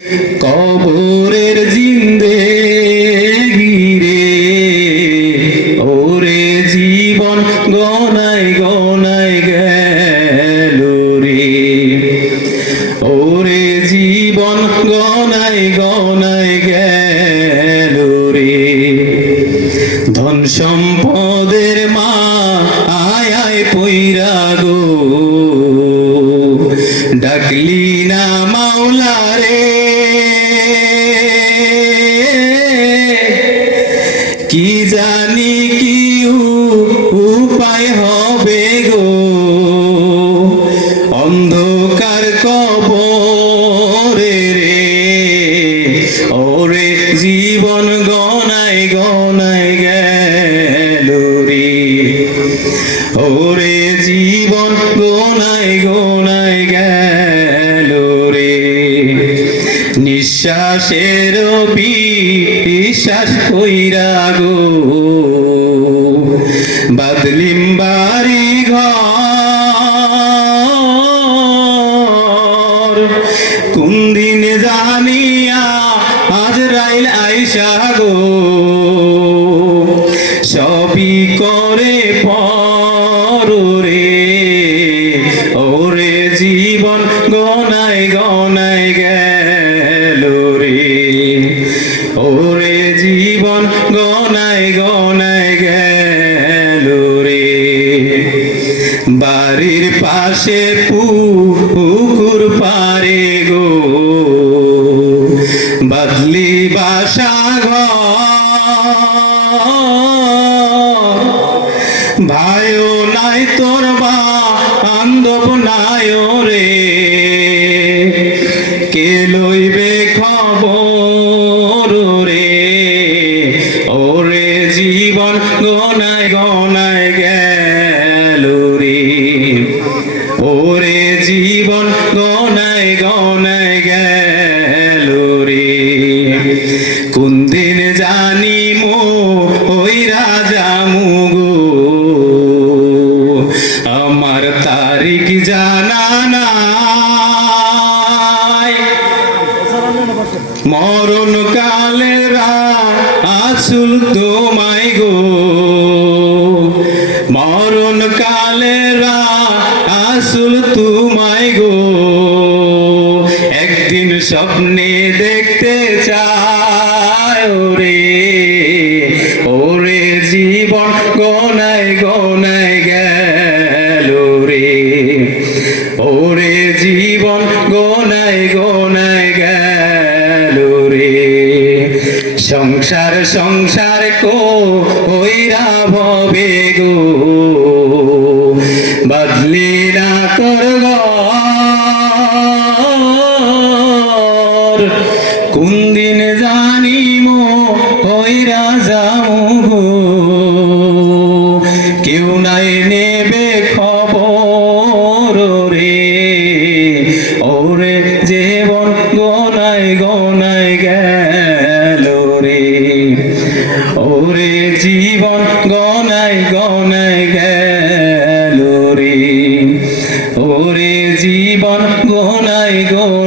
কবরের জিন্দেগি রে ওরে জীবন গনায় গনায় গেল রে ওরে জীবন গনায় গনায় গেল রে ধন সম্পদের মা আয় আয় পইরা গো ডাকলি না মাওলা রে কি জানি কি উপায় হবে গো অন্ধকার কবরে রে ওরে জীবন গনায় গনায় গেল রে ওরে জীবন গনায় গনায় গেল রে নিঃশ্বাসের বিশ্বাস কইরা গো বাদলিম বাড়ি ঘর কোন দিন জানিয়া আজরাইল আইসা গো সবই করে পর রে ওরে জীবন গনায় গনায় গেল রে ওরে জীবন গনায় গনায় গেল রে বাড়ির পাশে পুকুর পারে গো বাদলি বাসা ঘর ভাইও নাই তোর বান্ধব নাই রে কে লইবে খবর রে ওরে জীবন গনায় গনায় গেল রে ওরে জীবন গনায় গনায় গেল রে কোন দিন জানি ওই রাজা মুগো আমার তারিখ জানা নাই মরণ কালের আসুল তোমায় গো মরণ কালের আসুল তোমায় গো একদিন স্বপ্নে দেখতে চায় রে ওরে জীবন গনায় গনায় গেল রে ওরে জীবন গনায় গনায় গেল রে সংসার সংসার কইরা ভবে গো বদলি না তোর ঘর কোন দিন জানি কইরা যাও গো কেউ নাই নেবে খবর রে ওরে জীবন গনায় গনায় গেল রে ওরে জীবন গনায় গনায় গেল রে ওরে জীবন গনায় গনায়